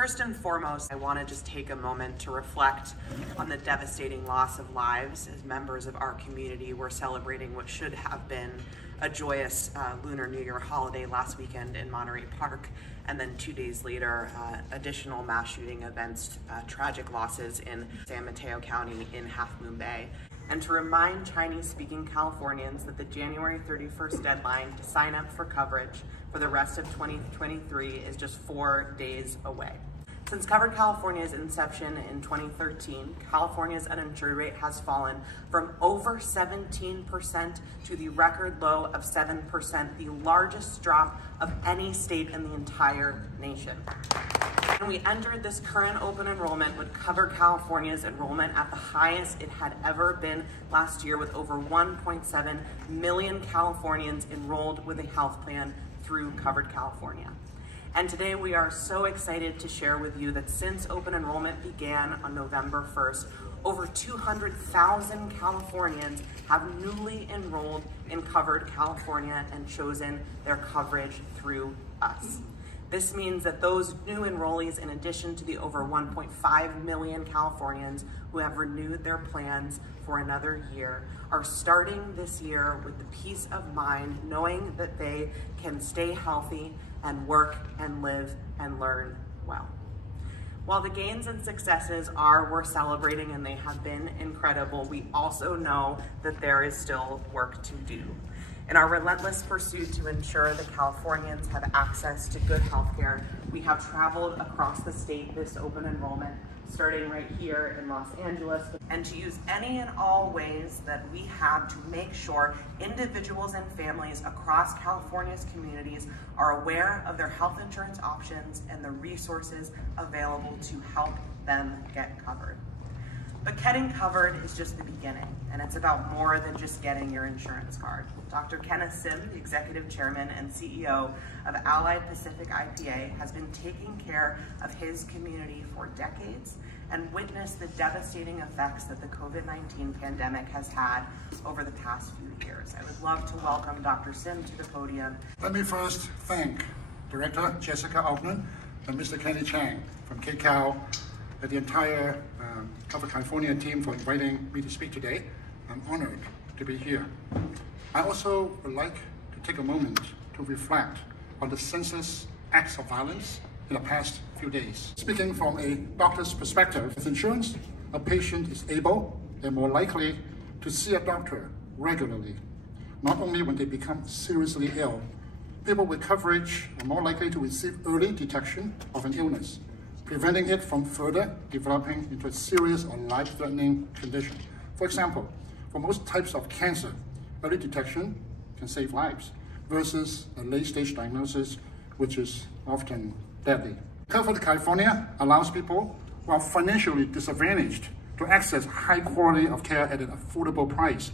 First and foremost, I want to just take a moment to reflect on the devastating loss of lives as members of our community were celebrating what should have been a joyous Lunar New Year holiday last weekend in Monterey Park, and then 2 days later, additional mass shooting events, tragic losses in San Mateo County in Half Moon Bay. And to remind Chinese-speaking Californians that the January 31st deadline to sign up for coverage for the rest of 2023 is just 4 days away. Since Covered California's inception in 2013, California's uninsured rate has fallen from over 17% to the record low of 7%, the largest drop of any state in the entire nation. And we entered this current open enrollment with Covered California's enrollment at the highest it had ever been last year, with over 1.7 million Californians enrolled with a health plan through Covered California. And today we are so excited to share with you that since open enrollment began on November 1st, over 200,000 Californians have newly enrolled in Covered California and chosen their coverage through us. This means that those new enrollees, in addition to the over 1.5 million Californians who have renewed their plans for another year, are starting this year with the peace of mind knowing that they can stay healthy and work and live and learn well. While the gains and successes are worth celebrating, and they have been incredible, we also know that there is still work to do. In our relentless pursuit to ensure that Californians have access to good health care, we have traveled across the state this open enrollment, starting right here in Los Angeles, and to use any and all ways that we have to make sure individuals and families across California's communities are aware of their health insurance options and the resources available to help them get covered. But getting covered is just the beginning, and it's about more than just getting your insurance card. Dr. Kenneth Sim, the Executive Chairman and CEO of Allied Pacific IPA, has been taking care of his community for decades and witnessed the devastating effects that the COVID-19 pandemic has had over the past few years. I would love to welcome Dr. Sim to the podium. Let me first thank Director Jessica Altman and Mr. Kenny Chang from KCAL and the entire Covered California team for inviting me to speak today. I'm honored to be here. I also would like to take a moment to reflect on the senseless acts of violence in the past few days. Speaking from a doctor's perspective, with insurance, a patient is able and more likely to see a doctor regularly, not only when they become seriously ill. People with coverage are more likely to receive early detection of an illness, preventing it from further developing into a serious or life-threatening condition. For example, for most types of cancer, early detection can save lives versus a late-stage diagnosis, which is often deadly. Covered California allows people who are financially disadvantaged to access high quality of care at an affordable price.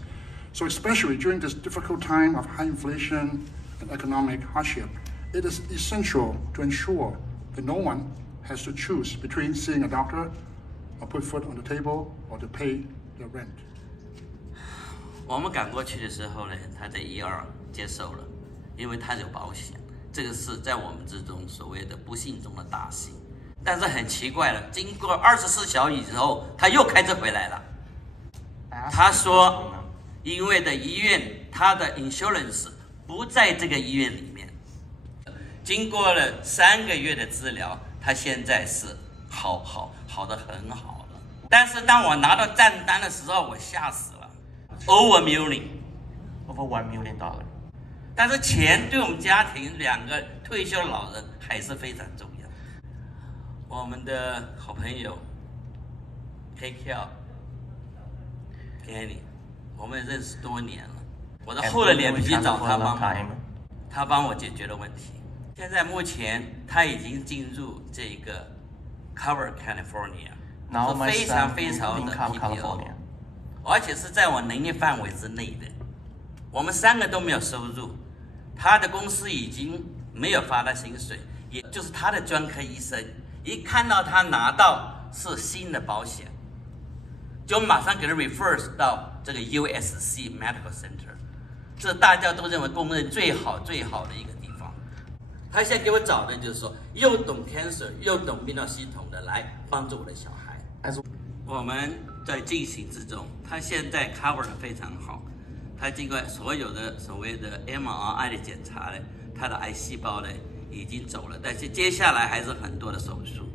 So especially during this difficult time of high inflation and economic hardship, it is essential to ensure that no one has to choose between seeing a doctor or put food on the table or to pay their rent. 我们赶过去的时候呢，他在112接受了，因为他有保险，这个是在我们之中所谓的不幸中的大幸。但是很奇怪了，经过24小时之后，他又开车回来了。他说，因为的医院他的 insurance 不在这个医院里面，经过了3个月的治疗。 他现在是好的很好了，但是当我拿到账单的时候，我吓死了 ，over $1 million， 但是钱对我们家庭2个退休老人还是非常重要。我们的好朋友 KCAL Kenny， 我们认识多年了，我都厚着脸皮找他帮忙，他帮我解决了问题。 现在目前他已经进入这个 Covered California， 是非常的 PPO， 而且是在我能力范围之内的。我们3个都没有收入，他的公司已经没有发他薪水，也就是他的专科医生一看到他拿到是新的保险，就马上给他 refer 到这个 USC Medical Center， 这大家都认为公认最好的一个。他现在给我找的就是说又懂 cancer 又懂泌尿系统的来帮助我的小孩。我们在进行之中，他现在 cover 的非常好。他经过所有的所谓的 MRI 的检查呢，他的癌细胞呢已经走了，但是接下来还是很多的手术，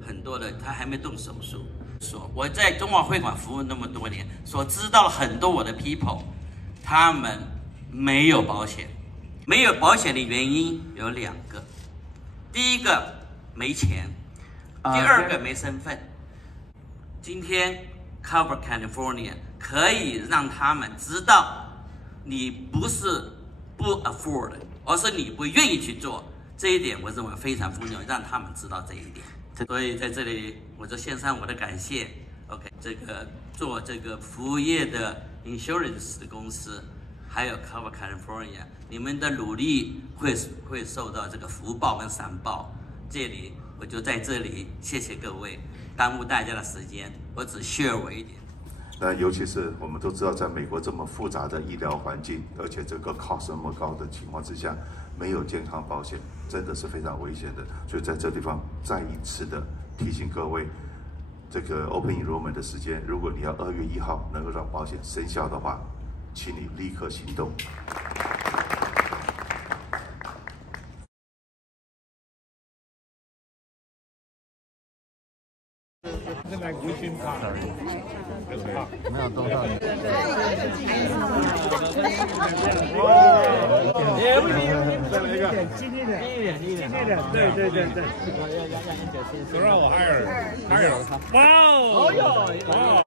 很多的他还没动手术。说我在中华会馆服务那么多年，所知道了很多我的 people， 他们没有保险。没有保险的原因有2个，第一个没钱，第2个没身份。今天 Cover California 可以让他们知道，你不是不 afford， 而是你不愿意去做。这一点我认为非常重要，让他们知道这一点。所以在这里，我就献上我的感谢。OK， 这个做这个服务业的 insurance 的公司，还有 Cover California， 你们的努力会受到这个福报跟善报。这里我就在这里谢谢各位，耽误大家的时间，我只 share 我一点。那尤其是我们都知道，在美国这么复杂的医疗环境，而且这个 cost 那么高的情况之下，没有健康保险真的是非常危险的。所以在这地方再一次的提醒各位，这个 open enrollment 的时间，如果你要2月1号能够让保险生效的话，请你立刻行动。现在无心怕，没有动到。激烈的，对，都让我 hire，哇哦，